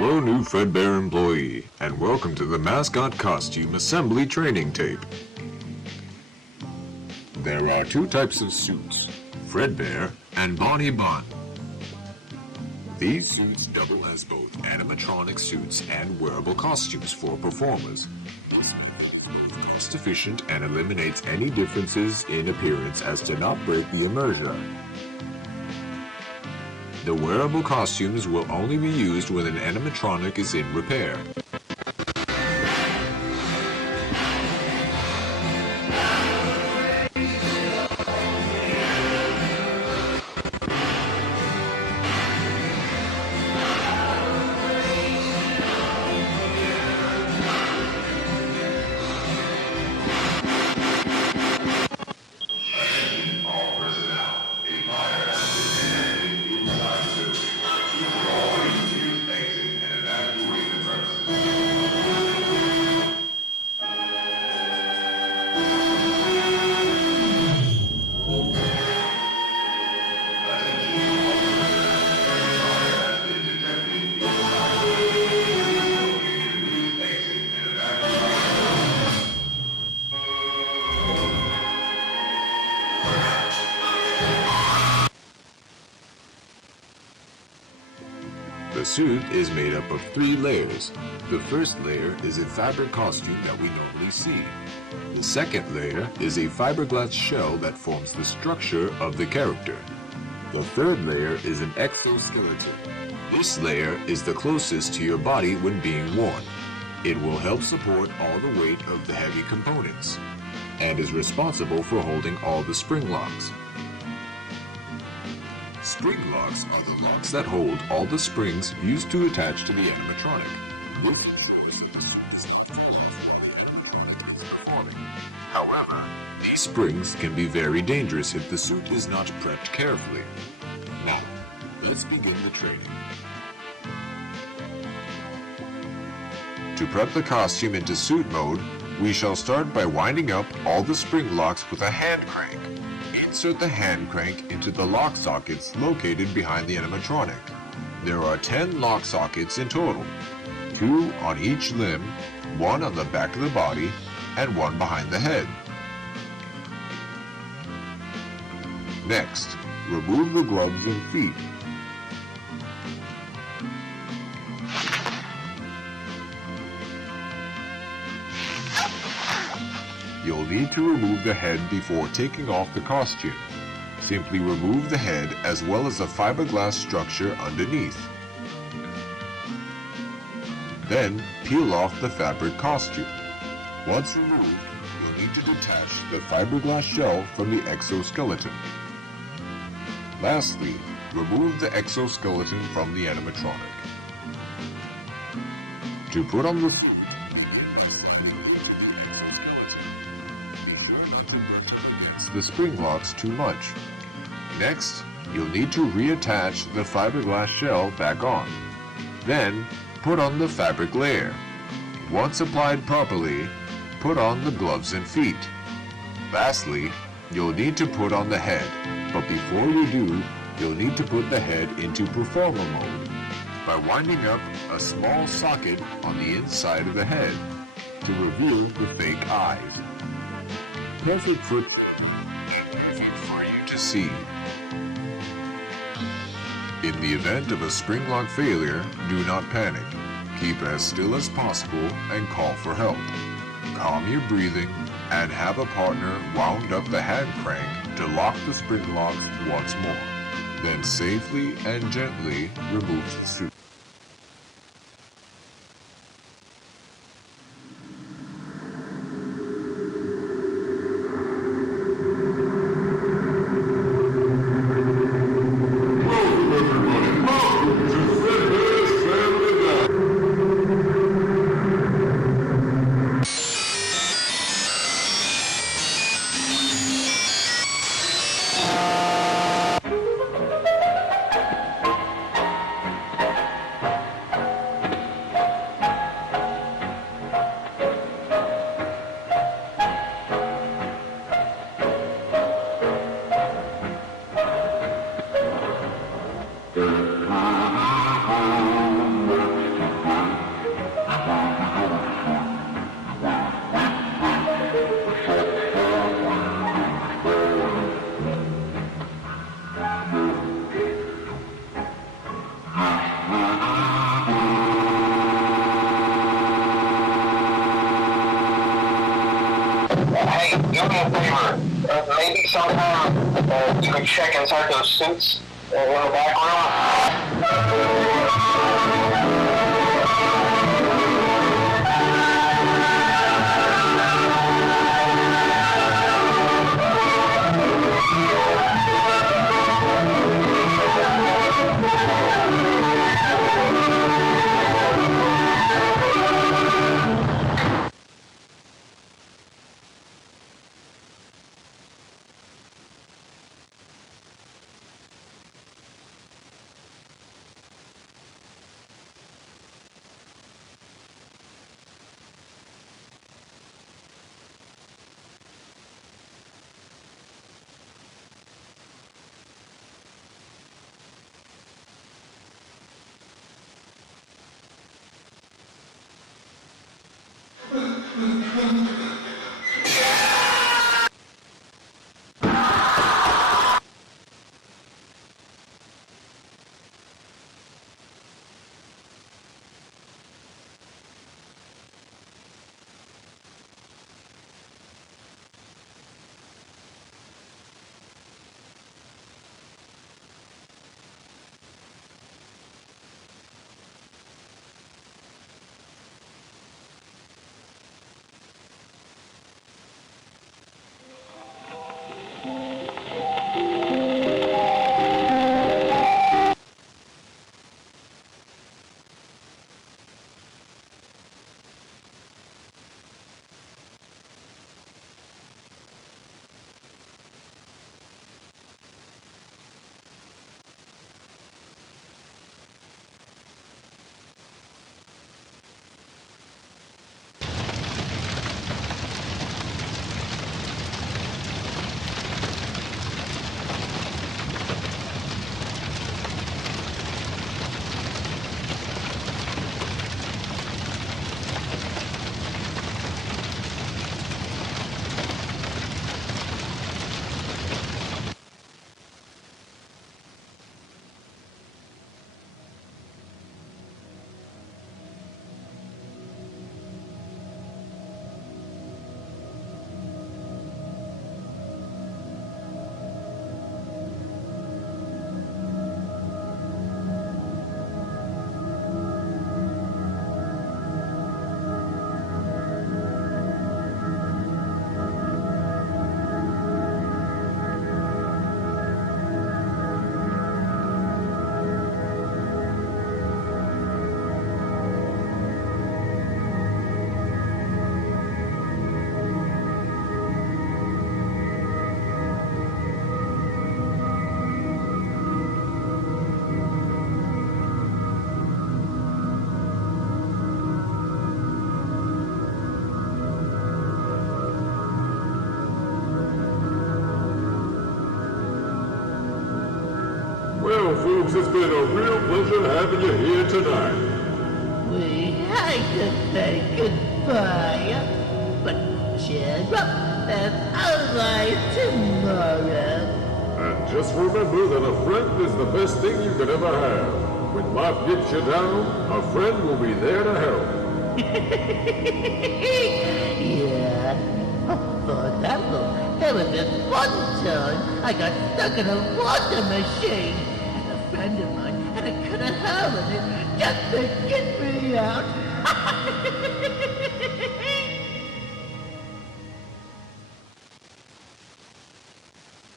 Hello, new Fredbear employee, and welcome to the mascot costume assembly training tape. There are two types of suits, Fredbear and Bonnie Bun. These suits double as both animatronic suits and wearable costumes for performers. This method is cost efficient and eliminates any differences in appearance as to not break the immersion. The wearable costumes will only be used when an animatronic is in repair. The suit is made up of 3 layers. The first layer is a fabric costume that we normally see. The second layer is a fiberglass shell that forms the structure of the character. The third layer is an exoskeleton. This layer is the closest to your body when being worn. It will help support all the weight of the heavy components and is responsible for holding all the spring locks. Spring locks are the locks that hold all the springs used to attach to the animatronic. However, these springs can be very dangerous if the suit is not prepped carefully. Now, let's begin the training. To prep the costume into suit mode, we shall start by winding up all the spring locks with a hand crank. Insert the hand crank into the lock sockets located behind the animatronic. There are 10 lock sockets in total, 2 on each limb, 1 on the back of the body, and 1 behind the head. Next, remove the gloves and feet. You'll need to remove the head before taking off the costume. Simply remove the head as well as the fiberglass structure underneath. Then peel off the fabric costume. Once removed, you'll need to detach the fiberglass shell from the exoskeleton. Lastly, remove the exoskeleton from the animatronic. To put on the suit, the spring locks too much. Next, you'll need to reattach the fiberglass shell back on. Then, put on the fabric layer. Once applied properly, put on the gloves and feet. Lastly, you'll need to put on the head, but before you do, you'll need to put the head into performer mode by winding up a small socket on the inside of the head to reveal the fake eyes. Perfect for you to see. In the event of a spring lock failure, do not panic. Keep as still as possible and call for help. Calm your breathing and have a partner wound up the hand crank to lock the spring locks once more. Then safely and gently remove the suit. Hey, do me a favor. Maybe sometime you could check inside those suits in the back room. Well, folks, it's been a real pleasure having you here tonight. We hate to say goodbye, but cheer up, there's always tomorrow. And just remember that a friend is the best thing you could ever have. When life gets you down, a friend will be there to help. Yeah. Oh, for example, there was this one time I got stuck in a water machine. And a friend of mine had a cut a hole in it just to get me out.